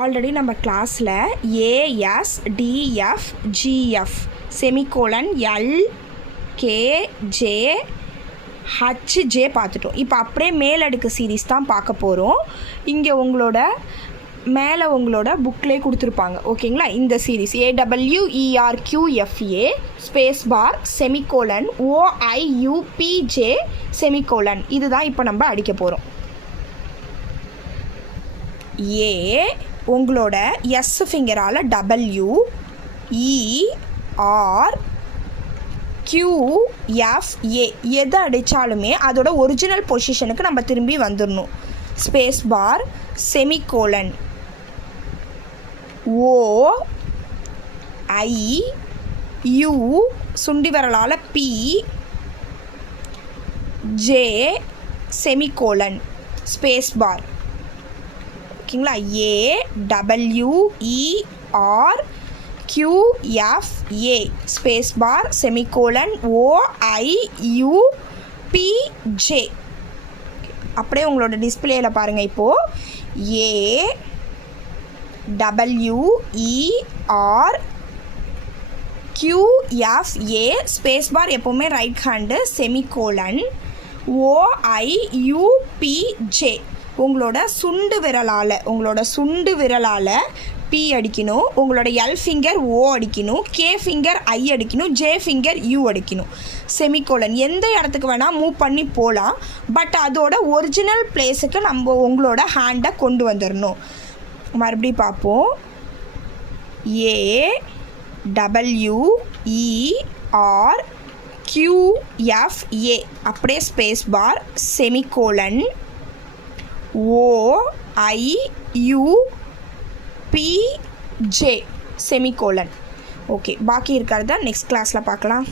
Already நம்ம கிளாஸில் ASDFGF semicolon LKJ HJ பார்த்துட்டோம். இப்போ அப்படியே மேலடுக்கு சீரீஸ் தான் பார்க்க போகிறோம். இங்கே மேலே உங்களோட புக்லேயே கொடுத்துருப்பாங்க. ஓகேங்களா? இந்த series AWERQFA space bar semicolon OIUPJ semicolon இதுதான் இப்போ நம்ம அடிக்க போகிறோம். ஏ உங்களோட எஸ் ஃபிங்கரால் WERQFA எதை அடித்தாலுமே அதோட ஒரிஜினல் பொசிஷனுக்கு நம்ம திரும்பி வந்துடணும். ஸ்பேஸ் பார் செமிகோலன் OIU சுண்டி வரலால் PJ செமிகோலன் ஸ்பேஸ் பார். ஓகேங்களா? AWERQFA space bar semicolon OIUPJ. அப்படியே உங்களோட டிஸ்பிளேயில் பாருங்கள். இப்போது AWERQFA ஸ்பேஸ் பார் எப்போவுமே ரைட் ஹேண்டு செமிகோலன் OIUPJ உங்களோட சுண்டு விரலால் P அடிக்கணும். உங்களோட L ஃபிங்கர் O அடிக்கணும். K ஃபிங்கர் I அடிக்கணும். J ஃபிங்கர் U அடிக்கணும். செமிகோலன் எந்த இடத்துக்கு வேணால் மூவ் பண்ணி போகலாம். பட் அதோட ஒரிஜினல் பிளேஸுக்கு நம்ம உங்களோட ஹேண்டை கொண்டு வந்துடணும். மறுபடியும் பார்ப்போம். AWERQFA அப்படியே space bar semicolon OIUPJ semicolon. Okay, பாக்கி இருக்கிறத நெக்ஸ்ட் கிளாஸில் பார்க்கலாம்.